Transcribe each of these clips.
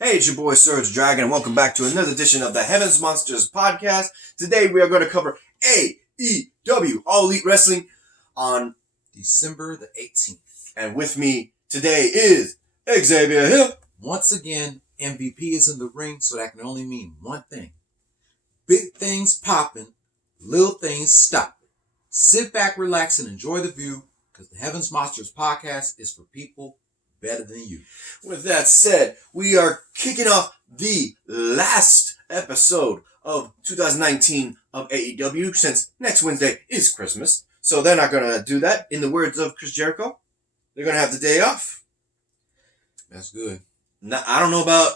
Hey, it's your boy SergDragon, and welcome back to another edition of the Heavens Monsters podcast. Today we are going to cover AEW, All Elite Wrestling, on December the 18th. And with me today is Xavier Hill. Once again, MVP is in the ring, so that can only mean one thing. Big things popping, little things stopping. Sit back, relax, and enjoy the view, because the Heavens Monsters podcast is for people better than you. With that said, we are kicking off the last episode of 2019 of AEW, since next Wednesday is Christmas. So they're not going to do that. In the words of Chris Jericho, they're going to have the day off. That's good. Now, I don't know about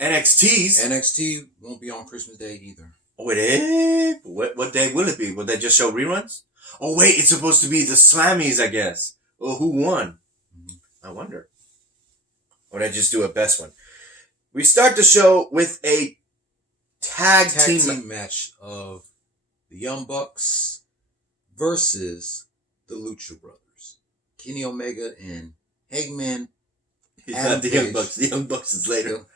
NXT's. NXT won't be on Christmas Day either. Oh, it is? What day will it be? Will they just show reruns? Oh, wait, it's supposed to be the Slammies, I guess. Oh, who won? I wonder. Or did I just do a best one? We start the show with a tag team match of the Young Bucks versus the Lucha Brothers. Kenny Omega and Hangman. He's not the Young Bucks. The Young Bucks is later.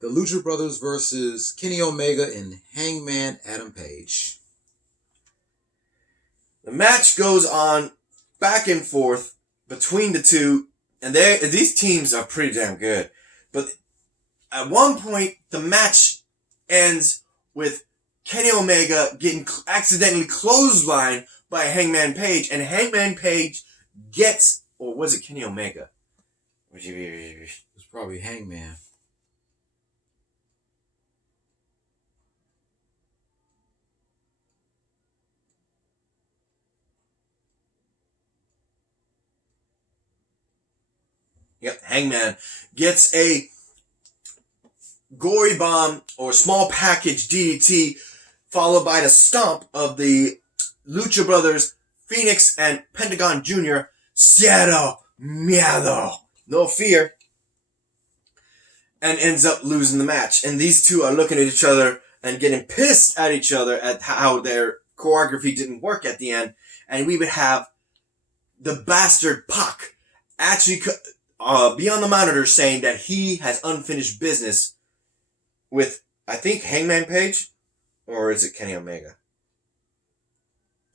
The Lucha Brothers versus Kenny Omega and Hangman Adam Page. The match goes on back and forth between the two, and these teams are pretty damn good. But at one point, the match ends with Kenny Omega getting accidentally clotheslined by Hangman Page, and Hangman Page gets, or was it Kenny Omega? It was probably Hangman. Yep, Hangman gets a gory bomb or small package DDT, followed by the stomp of the Lucha Brothers, Phoenix and Pentagon Jr. Cero Miedo. No fear. And ends up losing the match. And these two are looking at each other and getting pissed at each other at how their choreography didn't work at the end. And we would have the bastard Pac actually be on the monitor saying that he has unfinished business with, I think, Hangman Page? Or is it Kenny Omega?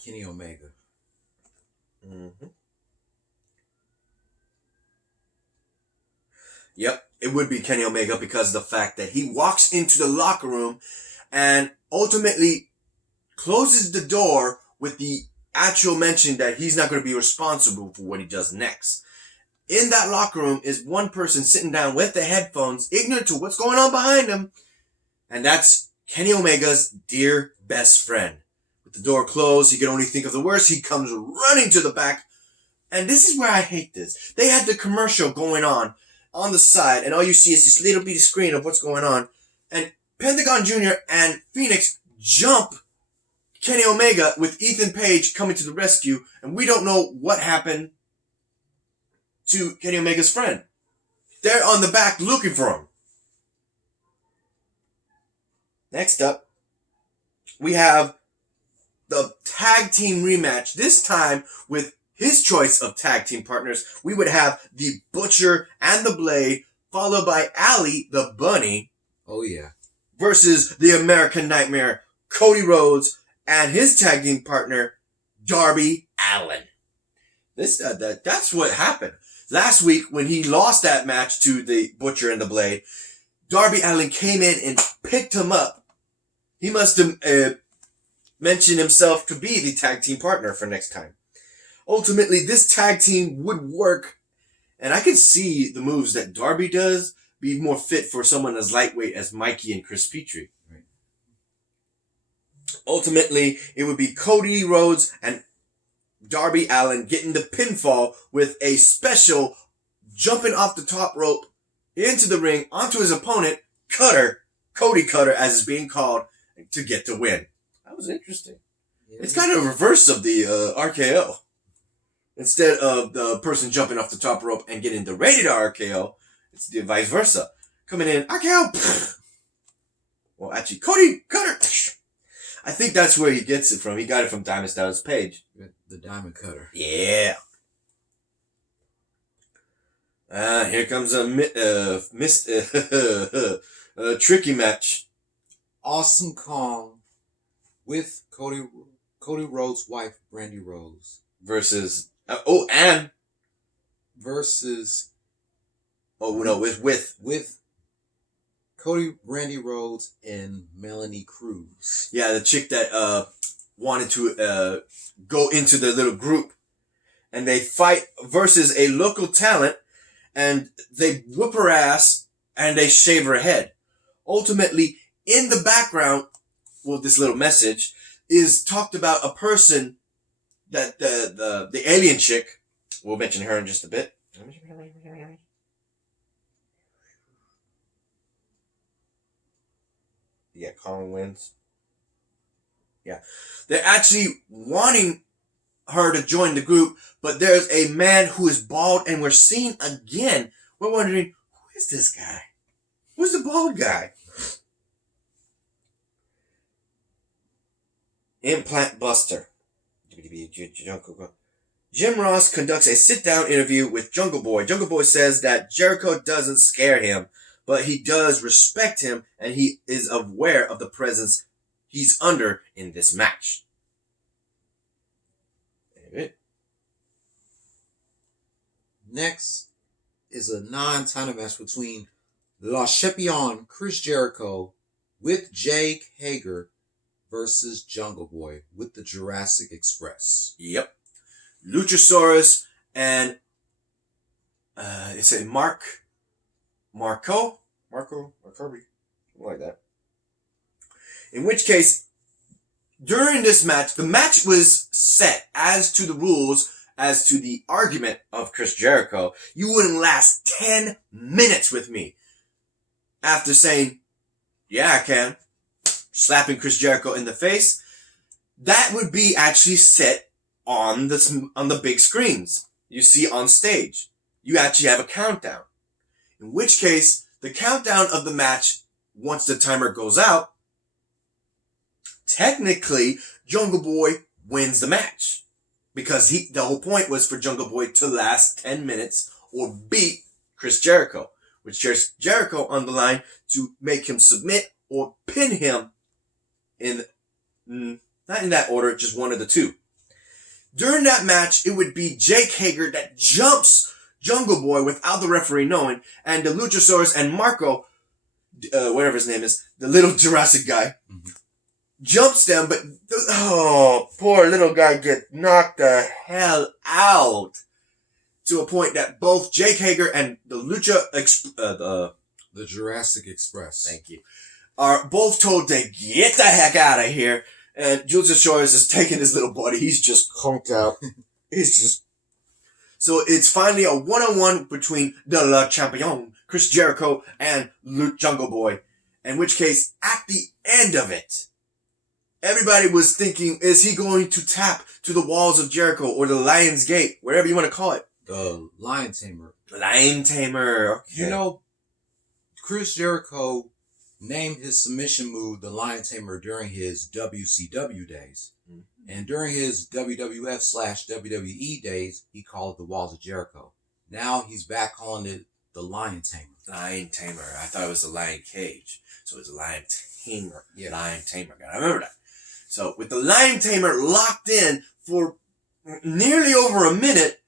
Kenny Omega. Mm-hmm. Yep, it would be Kenny Omega because of the fact that he walks into the locker room and ultimately closes the door with the actual mention that he's not going to be responsible for what he does next. In that locker room is one person sitting down with the headphones, ignorant to what's going on behind him. And that's Kenny Omega's dear best friend. With the door closed, he can only think of the worst. He comes running to the back. And this is where I hate this. They had the commercial going on the side, and all you see is this little bitty screen of what's going on. And Pentagon Jr. and Phoenix jump Kenny Omega with Ethan Page coming to the rescue, and we don't know what happened to Kenny Omega's friend. They're on the back looking for him. Next up, we have the tag team rematch. This time with his choice of tag team partners. We would have the Butcher and the Blade, followed by Ali the Bunny. Oh yeah. Versus the American Nightmare, Cody Rhodes, and his tag team partner, Darby Allin. That's what happened. Last week, when he lost that match to the Butcher and the Blade, Darby Allin came in and picked him up. He must have mentioned himself to be the tag team partner for next time. Ultimately, this tag team would work, and I could see the moves that Darby does be more fit for someone as lightweight as Mikey and Chris Petrie. Right. Ultimately, it would be Cody Rhodes and Darby Allin getting the pinfall with a special jumping off the top rope into the ring onto his opponent, Cody Cutter, as it's being called, to get the win. That was interesting. Yeah. It's kind of reverse of the RKO. Instead of the person jumping off the top rope and getting the rated RKO, it's the vice versa. Coming in, RKO. Well, actually, Cody Cutter. I think that's where he gets it from. He got it from Diamond Dallas Page. The Diamond Cutter. Yeah. Here comes a tricky match. Awesome Kong with Cody Rhodes' wife, Brandy Rose. Versus, with Cody, Brandy Rhodes, and Melanie Cruz. Yeah, the chick that wanted to go into the little group, and they fight versus a local talent, and they whoop her ass and they shave her head. Ultimately, in the background, well, this little message is talked about a person that the alien chick. We'll mention her in just a bit. Yeah, Colin wins. Yeah. They're actually wanting her to join the group, but there's a man who is bald, and we're seeing again. We're wondering, who is this guy? Who's the bald guy? Implant Buster. Jim Ross conducts a sit-down interview with Jungle Boy. Jungle Boy says that Jericho doesn't scare him, but he does respect him, and he is aware of the presence he's under in this match. Next is a non-title match between Le Champion Chris Jericho with Jake Hager versus Jungle Boy with the Jurassic Express. Yep. Luchasaurus and it's a Marco, something like that. In which case, during this match, the match was set as to the rules, as to the argument of Chris Jericho. You wouldn't last 10 minutes with me. After saying, yeah, I can, slapping Chris Jericho in the face, that would be actually set on the big screens you see on stage. You actually have a countdown. In which case, the countdown of the match, once the timer goes out, technically, Jungle Boy wins the match. Because the whole point was for Jungle Boy to last 10 minutes or beat Chris Jericho. With Chris Jericho on the line to make him submit or pin him in, not in that order, just one of the two. During that match, it would be Jake Hager that jumps Jungle Boy without the referee knowing, and the Luchasaurus and Marco, whatever his name is, the little Jurassic guy, jumps them, but poor little guy gets knocked the hell out to a point that both Jake Hager and the the Jurassic Express, thank you, are both told to get the heck out of here. And Luchasaurus is taking his little buddy. He's just conked out. So it's finally a one-on-one between the Le Champion, Chris Jericho, and Jungle Boy. In which case, at the end of it, everybody was thinking, is he going to tap to the walls of Jericho or the Lion's Gate, whatever you want to call it? The Lion Tamer. Lion Tamer. Okay. You know, Chris Jericho named his submission move the Lion Tamer during his WCW days. Mm-hmm. And during his WWF/WWE days, he called it the Walls of Jericho. Now he's back calling it the Lion Tamer. Lion Tamer. I thought it was the Lion Cage. So it's the Lion Tamer. Yeah. Lion Tamer. I remember that. So with the Lion Tamer locked in for nearly over a minute,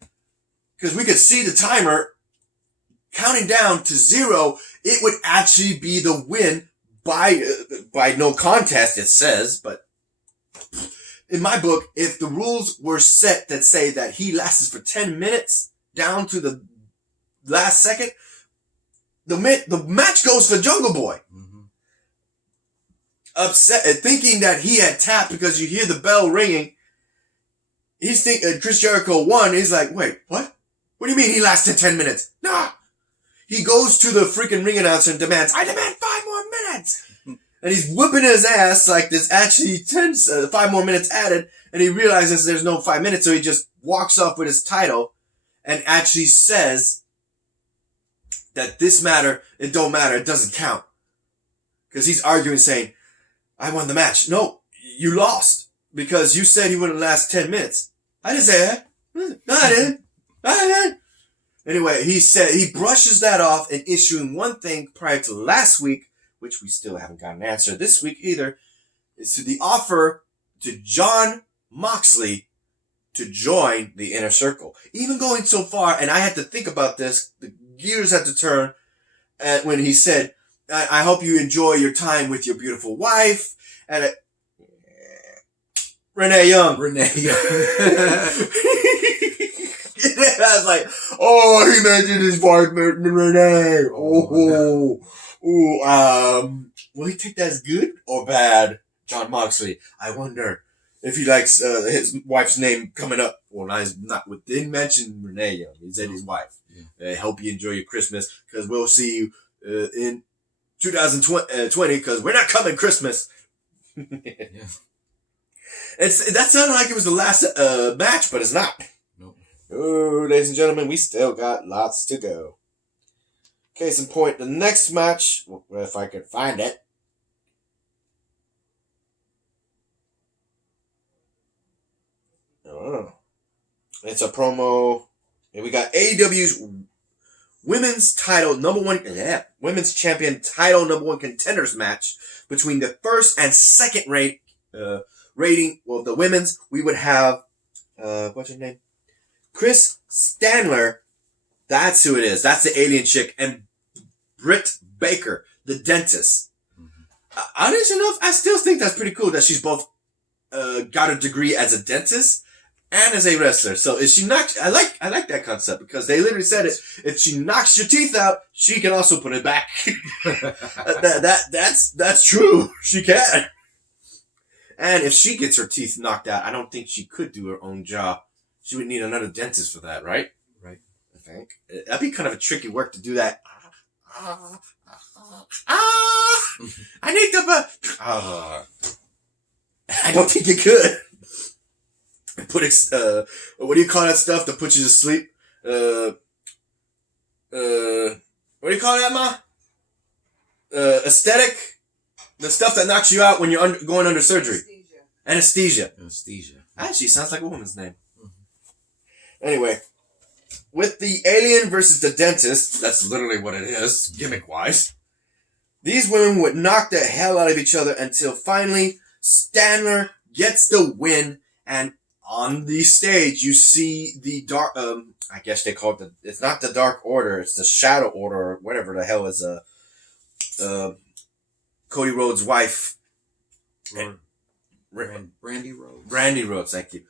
because we could see the timer counting down to 0, it would actually be the win by no contest, it says. But in my book, if the rules were set that say that he lasts for 10 minutes down to the last second, the match goes for Jungle Boy. Mm-hmm. Upset, thinking that he had tapped because you hear the bell ringing. He's thinking Chris Jericho won. He's like, wait, what? What do you mean he lasted 10 minutes? Nah. He goes to the freaking ring announcer and demands, I demand 5 more minutes. And he's whooping his ass like there's actually 5 more minutes added. And he realizes there's no 5 minutes. So he just walks off with his title and actually says that this matter, it don't matter. It doesn't count. Because he's arguing saying, I won the match. No, you lost because you said he wouldn't last 10 minutes. I didn't say that. No, I didn't. Anyway, he said he brushes that off and issuing one thing prior to last week, which we still haven't got an answer this week either, is to the offer to John Moxley to join the Inner Circle. Even going so far, and I had to think about this, the gears had to turn when he said, I hope you enjoy your time with your beautiful wife. And Renee Young. Renee Young. I was like, oh, he mentioned his wife, Renee. Will he take that as good or bad, John Moxley? I wonder if he likes his wife's name coming up. Well, didn't mention Renee Young. He said his wife. Yeah. Hope you enjoy your Christmas, because we'll see you in 2020, because we're not coming Christmas. Yeah. That sounded like it was the last match, but it's not. Nope. Oh, ladies and gentlemen, we still got lots to go. Case in point, the next match, if I can find it. Oh. It's a promo. And we got AEW's women's champion title number one contenders match between the first and second rating. Well, the women's, we would have, what's her name? Chris Stanler. That's who it is. That's the alien chick. And Britt Baker, the dentist. Honestly enough, I still think that's pretty cool that she's both got a degree as a dentist and as a wrestler. So if she knocks, I like that concept, because they literally said it. If she knocks your teeth out, she can also put it back. That's true. She can. And if she gets her teeth knocked out, I don't think she could do her own job. She would need another dentist for that, right? Right. I think that'd be kind of a tricky work to do that. I need the. I don't think you could. Put what do you call that stuff to put you to sleep? What do you call that, Ma? Aesthetic? The stuff that knocks you out when you're going under surgery. Anesthesia. Actually, sounds like a woman's name. Mm-hmm. Anyway, with the alien versus the dentist, that's literally what it is, gimmick-wise. These women would knock the hell out of each other until finally Stanler gets the win, and on the stage you see the dark, I guess they call it it's not the Dark Order, it's the Shadow Order, or whatever the hell is Cody Rhodes' wife. Brandy Rhodes. Brandy Rhodes, thank you.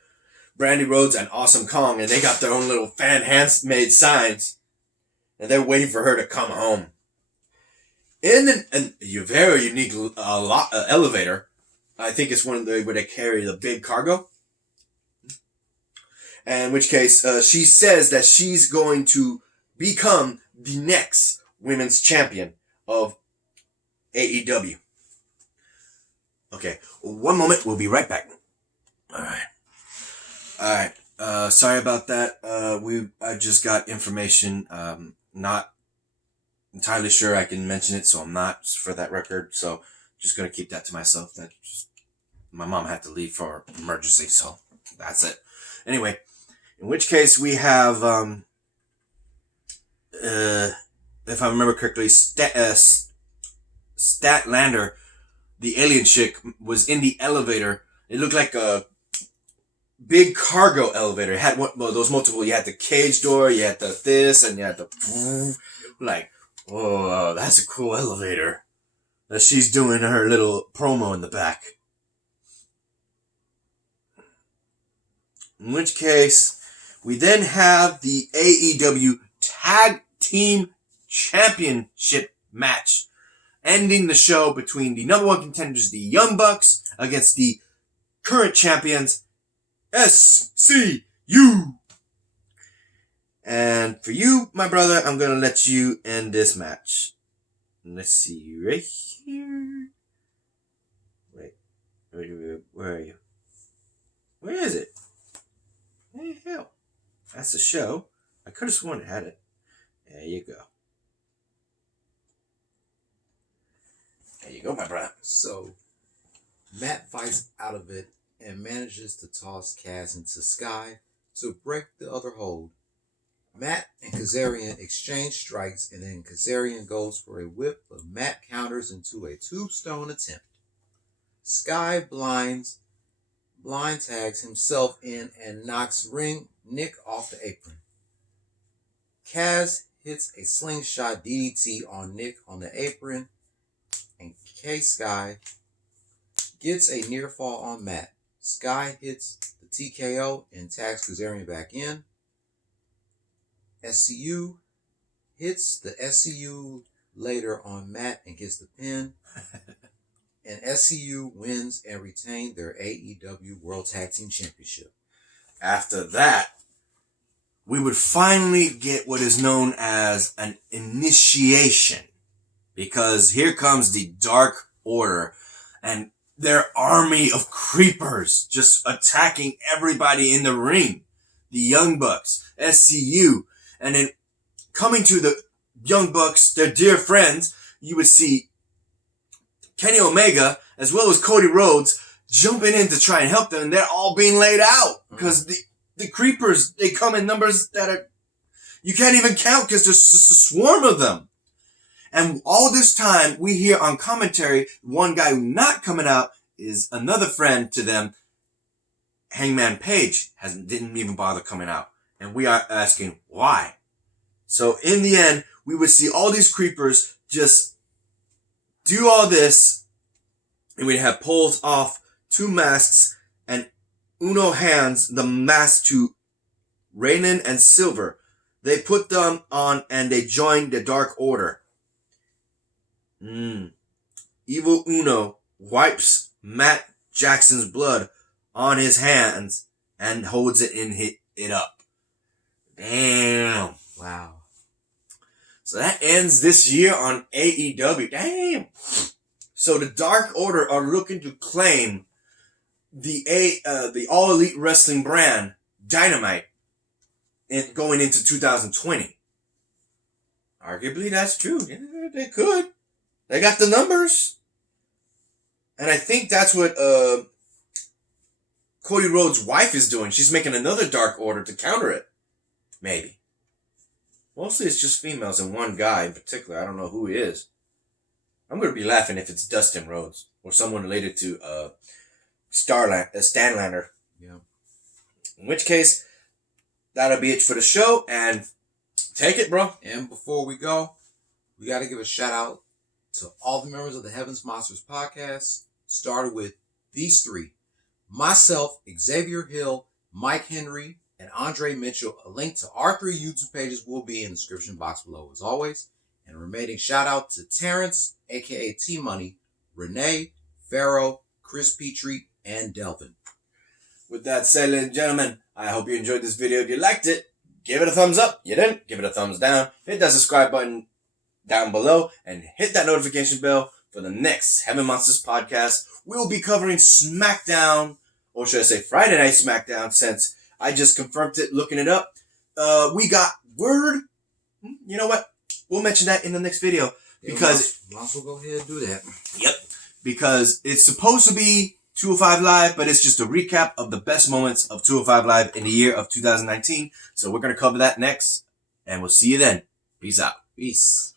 Brandy Rhodes and Awesome Kong, and they got their own little fan handmade signs, and they're waiting for her to come home. In a very unique elevator, I think it's one of the where they carry the big cargo. And in which case, she says that she's going to become the next women's champion of AEW. Okay, one moment. We'll be right back. All right. Sorry about that. I just got information. Not entirely sure I can mention it, so I'm not, for that record. So just gonna keep that to myself. My mom had to leave for emergency, so that's it. Anyway, in which case we have, if I remember correctly, Statlander, the alien chick, was in the elevator. It looked like a big cargo elevator. It had those multiple. You had the cage door, you had the this, and you had the like. Oh, that's a cool elevator. That she's doing her little promo in the back. In which case, we then have the AEW Tag Team Championship match, ending the show between the number one contenders, the Young Bucks, against the current champions, SCU. And for you, my brother, I'm going to let you end this match. Let's see, right here. Wait, where are you? Where is it? Hey, hell. That's the show. I could have sworn it had it. There you go. There you go, my brother. So, Matt fights out of it and manages to toss Cass into Sky to break the other hold. Matt and Kazarian exchange strikes, and then Kazarian goes for a whip, but Matt counters into a tombstone attempt. Sky blind tags himself in and knocks Ring Nick off the apron. Kaz hits a slingshot DDT on Nick on the apron, and K-Sky gets a near fall on Matt. Sky hits the TKO and tags Kazarian back in. SCU hits the SCU later on Matt and gets the pin. And SCU wins and retain their AEW World Tag Team Championship. After that, we would finally get what is known as an initiation. Because here comes the Dark Order and their army of creepers just attacking everybody in the ring. The Young Bucks, SCU, and then coming to the Young Bucks, their dear friends, you would see Kenny Omega as well as Cody Rhodes jumping in to try and help them, and they're all being laid out because the creepers, they come in numbers that are you can't even count because there's just a swarm of them. And all this time, we hear on commentary, one guy who's not coming out is another friend to them, Hangman Page, didn't even bother coming out. And we are asking why. So in the end, we would see all these creepers just do all this, and we'd have pulls off 2 masks, and Uno hands the mask to Raynon and Silver. They put them on, and they join the Dark Order. Evil Uno wipes Matt Jackson's blood on his hands and holds it it up. Damn. Wow. So that ends this year on AEW. Damn. So the Dark Order are looking to claim the All Elite Wrestling brand, Dynamite, going into 2020. Arguably, that's true. Yeah, they could. They got the numbers. And I think that's what Cody Rhodes' wife is doing. She's making another Dark Order to counter it. Maybe. Mostly it's just females and one guy in particular. I don't know who he is. I'm going to be laughing if it's Dustin Rhodes or someone related to Stanlander. Yeah. In which case, that'll be it for the show. And take it, bro. And before we go, we got to give a shout out to all the members of the Heavens Monsters podcast. Started with these 3. Myself, Xavier Hill, Mike Henry, and Andre Mitchell. A link to our 3 YouTube pages will be in the description box below as always. And a remaining shout out to Terrence, aka T-Money, Renee, Pharaoh, Chris Petrie, and Delvin. With that said, ladies and gentlemen, I hope you enjoyed this video. If you liked it, give it a thumbs up. You didn't? Give it a thumbs down. Hit that subscribe button down below and hit that notification bell for the next Heaven Monsters podcast. We'll be covering SmackDown, or should I say Friday Night SmackDown, since I just confirmed it looking it up. We got word. You know what? We'll mention that in the next video. Because might as well go ahead and do that. Yep. Because it's supposed to be 205 Live, but it's just a recap of the best moments of 205 Live in the year of 2019. So we're going to cover that next. And we'll see you then. Peace out. Peace.